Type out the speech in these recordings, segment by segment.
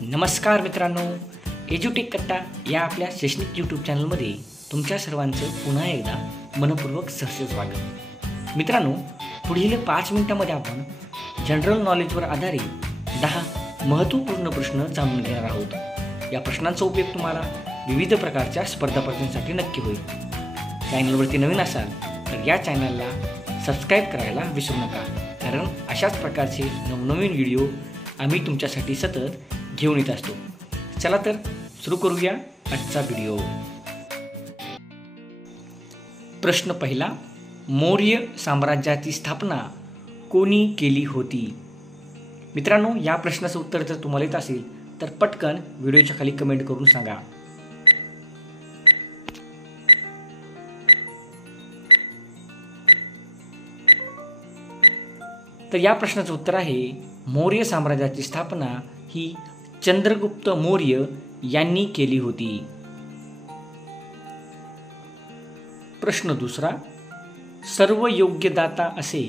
नमस्कार मित्रांनो, एज्युटेक कट्टा या आपल्या शैक्षणिक यूट्यूब चॅनलमध्ये तुमच्या सर्वांचं पुन्हा एकदा मनपूर्वक सहर्ष स्वागत. मित्रांनो, पुढील 5 मिनिटांमध्ये आपण जनरल नॉलेजवर आधारित 10 महत्त्वपूर्ण प्रश्न जाणून घेणार आहोत. या प्रश्नांचा उपयोग तुम्हाला विविध प्रकारच्या स्पर्धा परीक्षांसाठी नक्की होईल. चॅनलवरती नवीन असाल तर या चॅनलला सबस्क्राईब करायला विसरू नका, कारण अशाच प्रकारचे नवनवीन व्हिडिओ आम्ही तुमच्यासाठी सतत घेऊन येत असतो. चला तर सुरू करूया आजचा व्हिडिओ. प्रश्न पहिला, मौर्य साम्राज्याची स्थापना कोणी केली होती? मित्रांनो, या प्रश्नाचं उत्तर जर तुम्हाला येत असेल तर पटकन व्हिडिओच्या खाली कमेंट करून सांगा. तर या प्रश्नाचं उत्तर आहे, मौर्य साम्राज्याची स्थापना ही चंद्रगुप्त मौर्य यांनी केली होती. प्रश्न दुसरा, सर्व योग्यदाता असे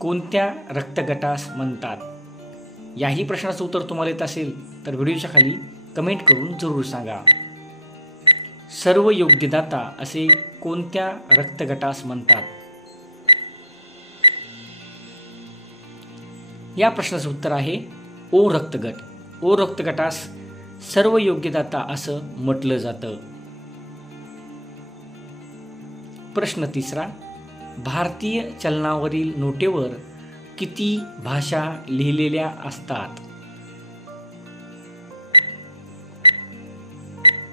कोणत्या रक्तगटास म्हणतात? याही प्रश्नाचं उत्तर तुम्हाला येत असेल तर व्हिडिओच्या खाली कमेंट करून जरूर सांगा. सर्व योग्यदाता असे कोणत्या रक्तगटास म्हणतात? या प्रश्नाचं उत्तर आहे ओ रक्तगट. ओ रक्तगटास सर्व योग्यदाता असं म्हटलं जातं. प्रश्न तिसरा, भारतीय चलनावरील नोटेवर किती भाषा लिहिलेल्या असतात?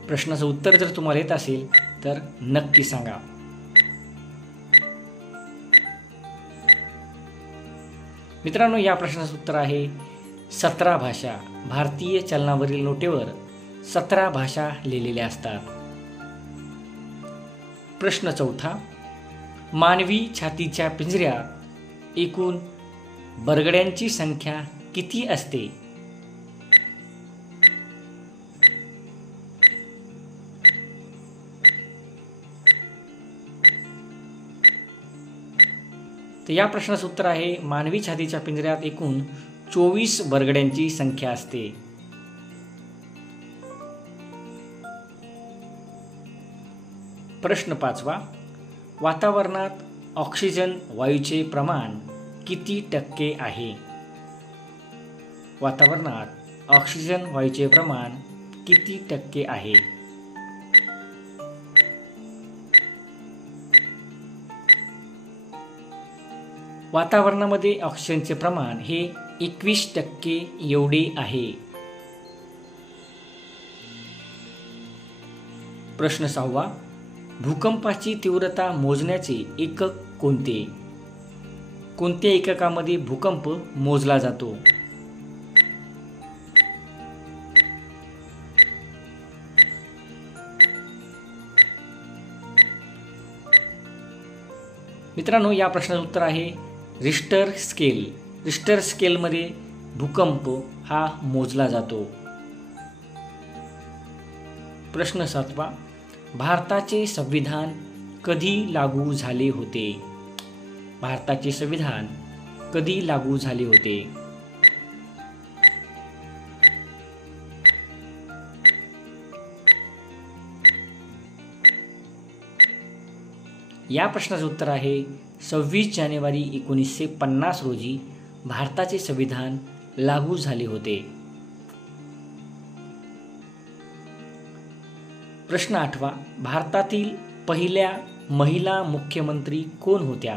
प्रश्नाचं उत्तर जर तुम्हाला येत असेल तर नक्की सांगा. मित्रांनो, या प्रश्नाचं उत्तर आहे 17 भाषा. भारतीय चलनावरील नोटेवर 17 भाषा लिहिलेल्या असतात. प्रश्न चौथा, मानवी छातीच्या पिंजऱ्यात एकूण बरगड्यांची संख्या किती असते? तर या प्रश्नाचं उत्तर आहे, मानवी छातीच्या पिंजऱ्यात एकूण 24 बरगड्यांची संख्या असते. प्रश्न पाचवा, वातावरणात ऑक्सिजन वायूचे प्रमाण किती टक्के आहे? वातावरणात ऑक्सिजन वायूचे प्रमाण किती टक्के आहे? वातावरणामध्ये ऑक्सिजनचे प्रमाण हे 21% एवढे आहे. प्रश्न 6वा, भूकंपाची तीव्रता मोजण्याचे एकक कोणते? कोणत्या एककामध्ये भूकंप मोजला जातो? मित्रांनो, या प्रश्नाचं उत्तर आहे रिश्टर स्केल. रिश्टर स्केलमध्ये भूकंप हा मोजला जातो. प्रश्न 7वा, भारताचे संविधान कधी लागू झाले होते? भारताचे संविधान कधी लागू झाले होते? या प्रश्नाचं उत्तर आहे 26 जानेवारी 1950 रोजी भारताचे संविधान लागू झाले होते. प्रश्न 8वा, भारतातील पहिल्या महिला मुख्यमंत्री कोण होत्या?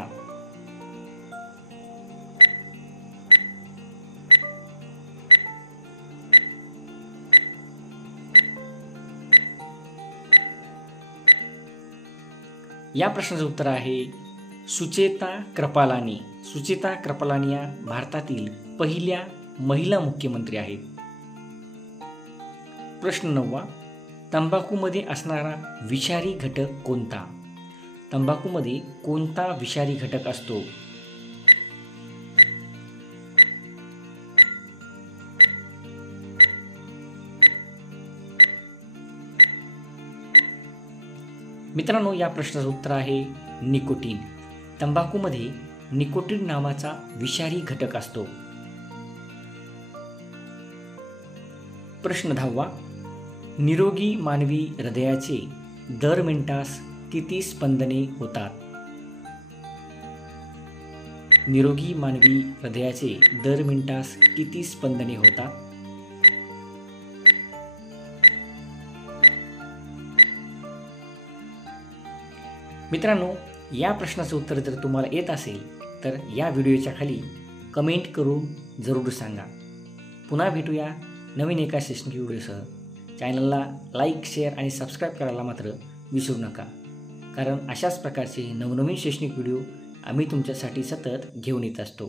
या प्रश्नाचं उत्तर आहे सुचेता कृपलानी. सुचेता कृपलानी या भारतातील पहिल्या महिला मुख्यमंत्री आहेत. प्रश्न 9वा, तंबाखूमध्ये असणारा विषारी घटक कोणता? तंबाखूमध्ये कोणता विषारी घटक असतो? मित्रांनो, या प्रश्नाचं उत्तर आहे निकोटीन. तंबाखूमध्ये निकोटीन नावाचा विषारी घटक असतो. प्रश्न 10वा. निरोगी मानवी हृदयाचे दर मिनिटास किती स्पंदने होतात? निरोगी मानवी हृदयाचे दर मिनिटास किती स्पंदने होतात? मित्रांनो, या प्रश्नाचं उत्तर जर तुम्हाला येत असेल तर या व्हिडिओच्या खाली कमेंट करून जरूर सांगा. पुन्हा भेटूया नवीन एका शैक्षणिक व्हिडिओसह. चॅनलला लाईक, शेअर आणि सबस्क्राईब करायला मात्र विसरू नका, कारण अशाच प्रकारचे नवनवीन शैक्षणिक व्हिडिओ आम्ही तुमच्यासाठी सतत घेऊन येत असतो.